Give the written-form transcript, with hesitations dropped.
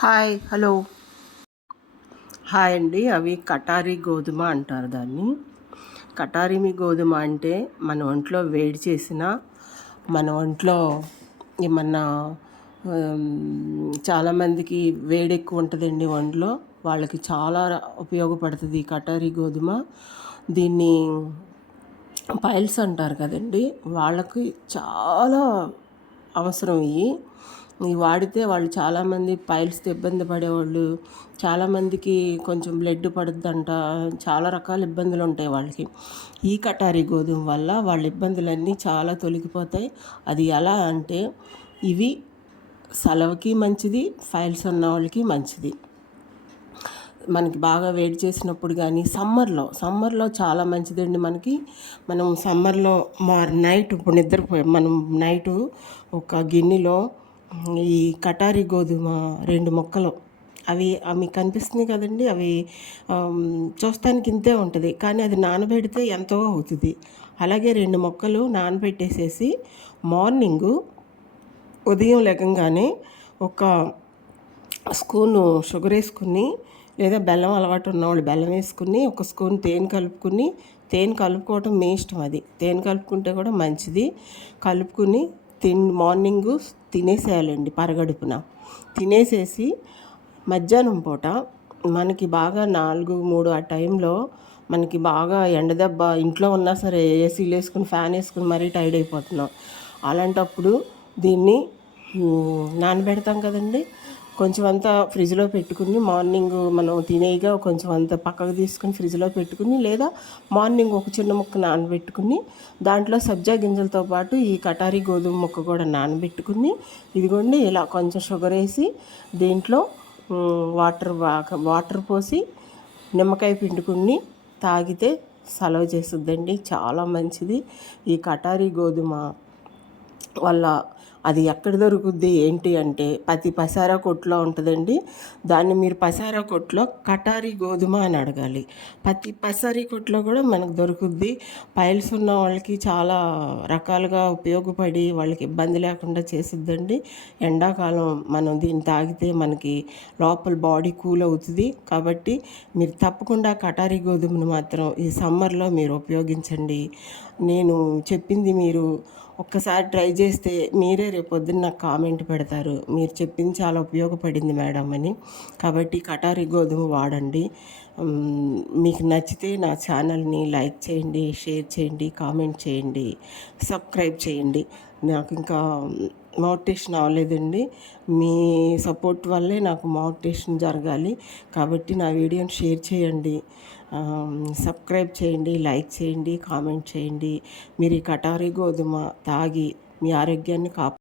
Hi hello hi అండి. అవి కటారీ గోధుమ అంటారు దాన్ని. కటారిమి గోధుమ అంటే మన ఒంట్లో వేడి చేసిన, మన ఒంట్లో ఏమన్నా చాలామందికి వేడి ఎక్కువ ఉంటుందండి ఒంట్లో, వాళ్ళకి చాలా ఉపయోగపడుతుంది ఈ కటారీ గోధుమ. దీన్ని పైల్స్ అంటారు కదండి, వాళ్ళకి చాలా అవసరం ఇవి వాడితే వాళ్ళు చాలామంది పైల్స్తో ఇబ్బంది పడేవాళ్ళు, చాలామందికి కొంచెం బ్లడ్ పడుద్దంట, చాలా రకాల ఇబ్బందులు ఉంటాయి వాళ్ళకి. ఈ కటారీ గోధుమ వల్ల వాళ్ళ ఇబ్బందులన్నీ చాలా తొలగిపోతాయి. అది ఎలా అంటే, ఇవి సలవకి మంచిది, ఫైల్స్ ఉన్న వాళ్ళకి మంచిది. మనకి బాగా వేడి చేసినప్పుడు కానీ సమ్మర్లో చాలా మంచిదండి మనకి. మనం సమ్మర్లో నైట్ ఇప్పుడు నిద్రపోయి మనం నైటు ఒక గిన్నెలో ఈ కటారీ గోధుమ 2 ముక్కలు, అవి మీకు కనిపిస్తున్నాయి కదండి, అవి చూస్తానికి ఇంతే ఉంటుంది కానీ అది నానబెడితే ఎంతో అవుతుంది. అలాగే 2 ముక్కలు నానబెట్టేసేసి మార్నింగు ఉదయం లేకంగానే ఒక స్పూను షుగర్ వేసుకుని, లేదా బెల్లం అలవాటు ఉన్నవాళ్ళు బెల్లం వేసుకుని, ఒక స్పూన్ తేనె కలుపుకుని, తేనె కలుపుకోవటం మీ ఇష్టం, అది తేనె కలుపుకుంటే కూడా మంచిది. కలుపుకుని మార్నింగు తినేసేయాలండి పరగడుపున. తినేసేసి మధ్యాహ్నం పూట మనకి బాగా 4-3 ఆ టైంలో మనకి బాగా ఎండదెబ్బ ఇంట్లో ఉన్నా సరే ఏసీలు వేసుకుని ఫ్యాన్ వేసుకుని మరీ టైర్డ్ అయిపోతున్నాం. అలాంటప్పుడు దీన్ని నానబెడతాం కదండి, కొంచెం అంతా ఫ్రిడ్జ్లో పెట్టుకుని మార్నింగ్ మనం తినేగా కొంచెం అంతా పక్కకు తీసుకుని ఫ్రిడ్జ్లో పెట్టుకుని, లేదా మార్నింగ్ ఒక చిన్న ముక్క నానబెట్టుకుని దాంట్లో సబ్జా గింజలతో పాటు ఈ కటారీ గోధుమ ముక్క కూడా నానబెట్టుకుని, ఇదిగోండి ఇలా కొంచెం షుగర్ వేసి దీంట్లో వాటర్ పోసి నిమ్మకాయ పిండుకుని తాగితే సలవ చేస్తుందండి, చాలా మంచిది. ఈ కటారీ గోధుమ వల్ల అది ఎక్కడ దొరుకుద్ది ఏంటి అంటే ప్రతి పసారా కొట్లో ఉంటుందండి. దాన్ని మీరు పసారా కొట్లో కటారీ గోధుమ అని అడగాలి. ప్రతి పసారీ కొట్లో కూడా మనకు దొరుకుద్ది. పైల్స్ ఉన్న వాళ్ళకి చాలా రకాలుగా ఉపయోగపడి వాళ్ళకి ఇబ్బంది లేకుండా చేసిద్దండి. ఎండాకాలం మనం దీన్ని తాగితే మనకి లోపల బాడీ కూల్ అవుతుంది. కాబట్టి మీరు తప్పకుండా కటారీ గోధుమను మాత్రం ఈ సమ్మర్లో మీరు ఉపయోగించండి. నేను చెప్పింది మీరు ఒక్కసారి ట్రై చేస్తే మీరే రేపొద్దున నాకు కామెంట్ పెడతారు, మీరు చెప్పింది చాలా ఉపయోగపడింది మేడం అని. కాబట్టి కటారీ గోధుమ వాడండి. మీకు నచ్చితే నా ఛానల్ని లైక్ చేయండి, షేర్ చేయండి, కామెంట్ చేయండి, సబ్స్క్రైబ్ చేయండి. నాకు ఇంకా మోటివేషన్ అవ్వలేదండి, మీ సపోర్ట్ వల్లే నాకు మోటివేషన్ జరగాలి. కాబట్టి నా వీడియోని షేర్ చేయండి, సబ్స్క్రైబ్ చేయండి, లైక్ చేయండి, కామెంట్ చేయండి. మీరు ఈ కటారీ గోధుమ తాగి మీ ఆరోగ్యాన్ని